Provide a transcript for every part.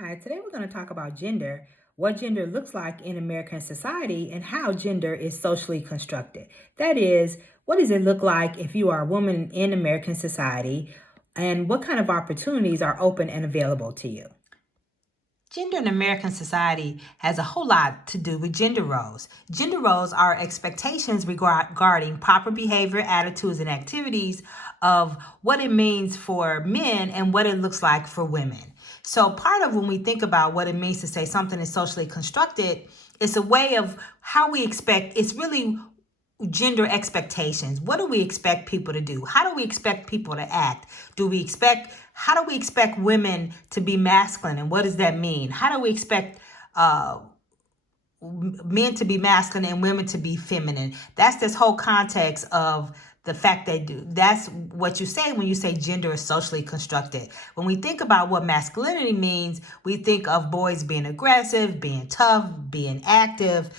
Hi, today we're going to talk about gender, what gender looks like in American society, and how gender is socially constructed. That is, what does it look like if you are a woman in American society, and what kind of opportunities are open and available to you? Gender in American society has a whole lot to do with gender roles. Gender roles are expectations regarding proper behavior, attitudes, and activities of what it means for men and what it looks like for women. So, part of when we think about what it means to say something is socially constructed, it's a way of how we expect, it's really gender expectations. What do we expect people to do? How do we expect people to act? How do we expect women to be masculine? And what does that mean? How do we expect uh, men to be masculine and women to be feminine? That's this whole context of the fact they do. That's what you say when you say gender is socially constructed. When we think about what masculinity means, we think of boys being aggressive, being tough, being active.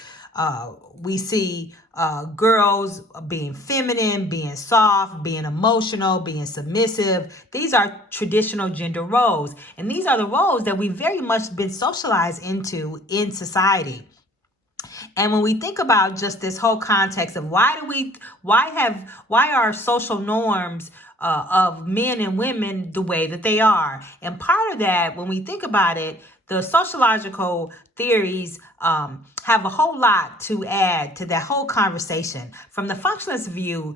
We see girls being feminine, being soft, being emotional, being submissive. These are traditional gender roles. And these are the roles that we've very much been socialized into in society. And when we think about just this whole context of why are social norms of men and women the way that they are, and part of that, when we think about it, the sociological theories have a whole lot to add to that whole conversation. From the functionalist view,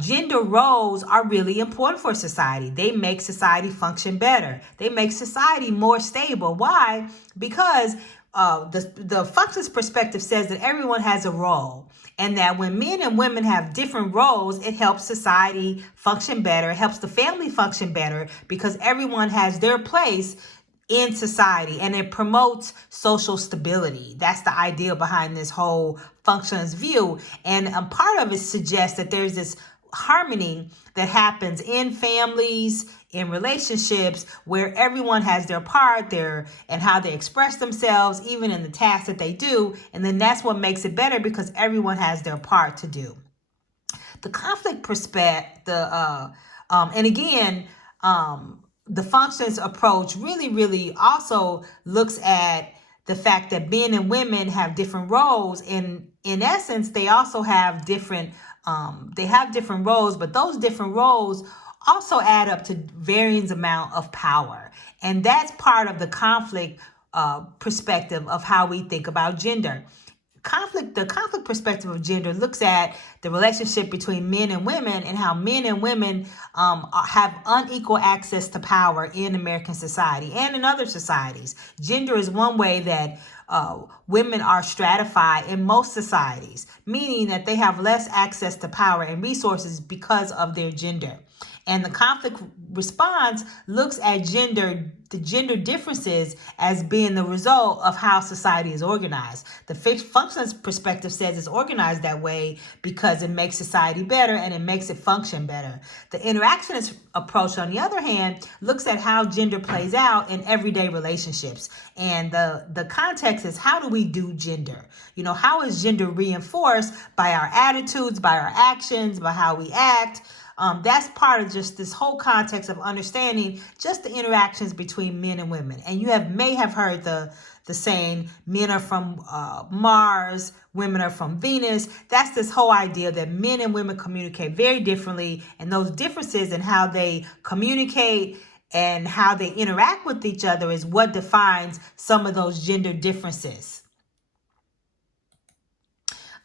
gender roles are really important for society. They make society function better. They make society more stable. Why? Because the functionalist perspective says that everyone has a role, and that when men and women have different roles, it helps society function better. It helps the family function better because everyone has their place in society, and it promotes social stability. That's the idea behind this whole functionalist view. And part of it suggests that there's this harmony that happens in families, in relationships, where everyone has their part there and how they express themselves, even in the tasks that they do. And then that's what makes it better because everyone has their part to do. The conflict perspective, and again, the functions approach really also looks at the fact that men and women have different roles. In essence, they also have different roles, but those different roles also add up to varying amount of power. And that's part of the conflict perspective of how we think about gender. The conflict perspective of gender looks at the relationship between men and women and how men and women have unequal access to power in American society and in other societies. Gender is one way that women are stratified in most societies, meaning that they have less access to power and resources because of their gender. And the conflict response looks at the gender differences as being the result of how society is organized. The fixed functions perspective says it's organized that way because it makes society better and it makes it function better. The interactionist approach, on the other hand, looks at how gender plays out in everyday relationships. And the context is, how do we do gender? How is gender reinforced by our attitudes, by our actions, by how we act? That's part of just this whole context of understanding just the interactions between men and women. And you may have heard the saying, men are from Mars, women are from Venus. That's this whole idea that men and women communicate very differently, and those differences in how they communicate and how they interact with each other is what defines some of those gender differences.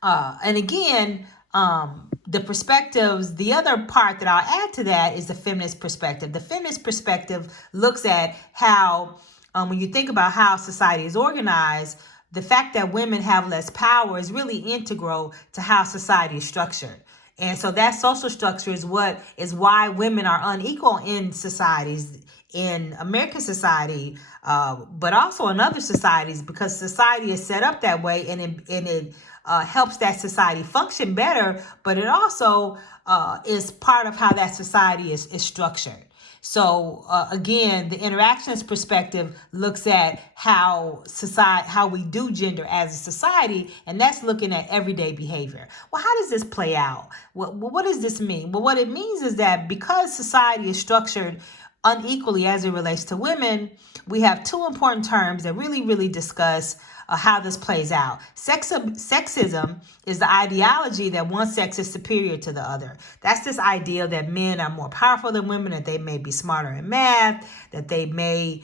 And again, the other part that I'll add to that is the feminist perspective. The feminist perspective looks at how, when you think about how society is organized, the fact that women have less power is really integral to how society is structured. And so that social structure is why women are unequal in societies, in American society, but also in other societies, because society is set up that way, and it helps that society function better, but it also is part of how that society is structured. So again, the interactions perspective looks at how we do gender as a society, and that's looking at everyday behavior. Well, how does this play out? What does this mean? Well, what it means is that because society is structured unequally as it relates to women, we have two important terms that really discuss how this plays out. Sexism is the ideology that one sex is superior to the other. That's this idea that men are more powerful than women, that they may be smarter in math, that they may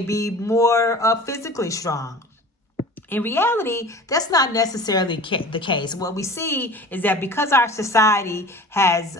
be more physically strong. In reality, that's not necessarily the case. What we see is that because our society has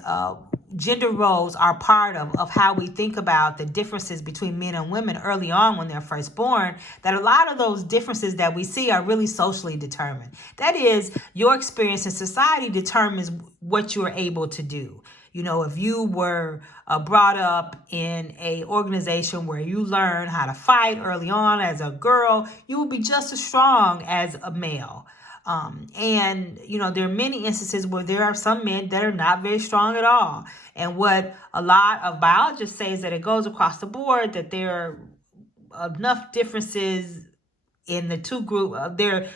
gender roles are part of how we think about the differences between men and women early on when they're first born, that a lot of those differences that we see are really socially determined. That is, your experience in society determines what you're able to do. You know, if you were brought up in a organization where you learn how to fight early on as a girl, you will be just as strong as a male. And, you know, there are many instances where there are some men that are not very strong at all. And what a lot of biologists say is that it goes across the board, that there are enough differences in the two groups. There's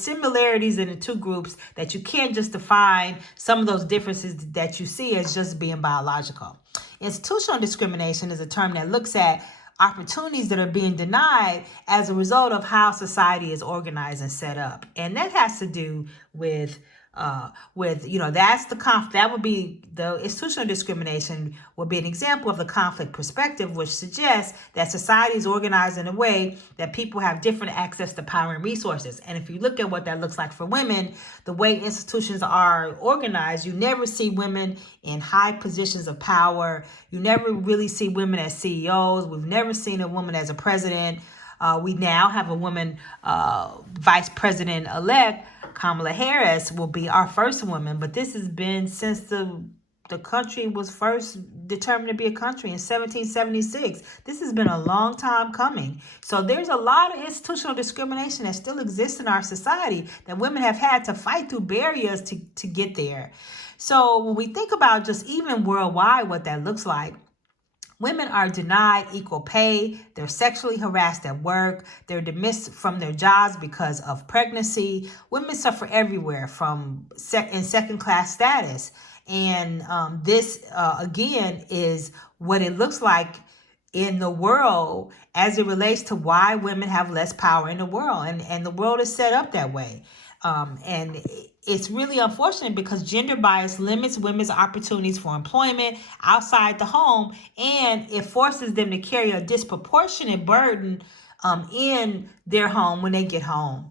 similarities in the two groups that you can't just define some of those differences that you see as just being biological. Institutional discrimination is a term that looks at opportunities that are being denied as a result of how society is organized and set up. And that has to do with that's the conflict. That would be the institutional discrimination would be an example of the conflict perspective, which suggests that society is organized in a way that people have different access to power and resources. And if you look at what that looks like for women, the way institutions are organized, you never see women in high positions of power. You never really see women as CEOs. We've never seen a woman as a president. We now have a woman vice president-elect. Kamala Harris will be our first woman, but this has been since the country was first determined to be a country in 1776. This has been a long time coming. So there's a lot of institutional discrimination that still exists in our society that women have had to fight through barriers to get there. So when we think about just even worldwide what that looks like, women are denied equal pay. They're sexually harassed at work. They're dismissed from their jobs because of pregnancy. Women suffer everywhere from in second-class status. And this, again, is what it looks like in the world as it relates to why women have less power in the world. And the world is set up that way. And it's really unfortunate because gender bias limits women's opportunities for employment outside the home, and it forces them to carry a disproportionate burden in their home when they get home.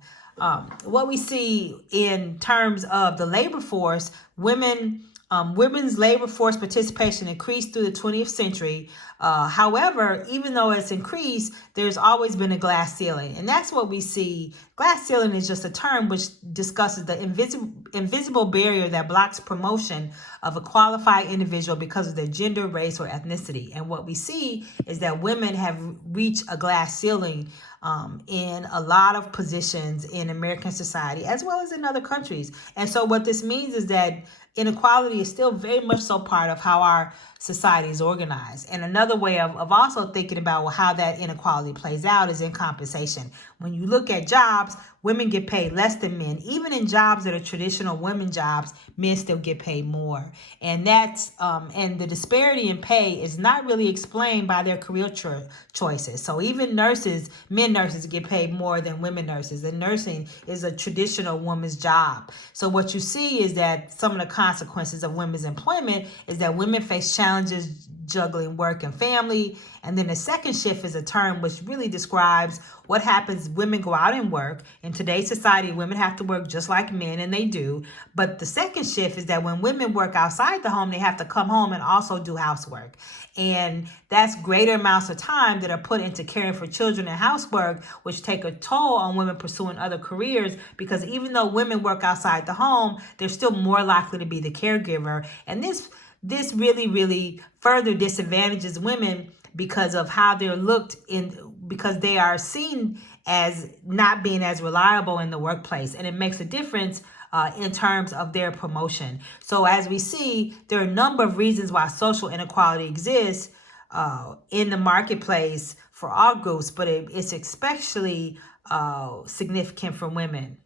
What we see in terms of the labor force, women's labor force participation increased through the 20th century. However, even though it's increased, there's always been a glass ceiling. And that's what we see. Glass ceiling is just a term which discusses the invisible barrier that blocks promotion of a qualified individual because of their gender, race, or ethnicity. And what we see is that women have reached a glass ceiling in a lot of positions in American society, as well as in other countries. And so what this means is that inequality is still very much so part of how our society is organized. And another way of also thinking about how that inequality plays out is in compensation. When you look at jobs, women get paid less than men. Even in jobs that are traditional women jobs, men still get paid more. And that's and the disparity in pay is not really explained by their career choices. So even men nurses get paid more than women nurses. And nursing is a traditional woman's job. So what you see is that some of the consequences of women's employment is that women face challenges juggling work and family. And then the second shift is a term which really describes what happens. Women go out and work. In today's society, women have to work just like men, and they do. But the second shift is that when women work outside the home, they have to come home and also do housework. And that's greater amounts of time that are put into caring for children and housework, which take a toll on women pursuing other careers, because even though women work outside the home, they're still more likely to be the caregiver. And this really further disadvantages women because of how they're looked in, because they are seen as not being as reliable in the workplace. And it makes a difference in terms of their promotion. So as we see, there are a number of reasons why social inequality exists in the marketplace for all groups, but it's especially significant for women.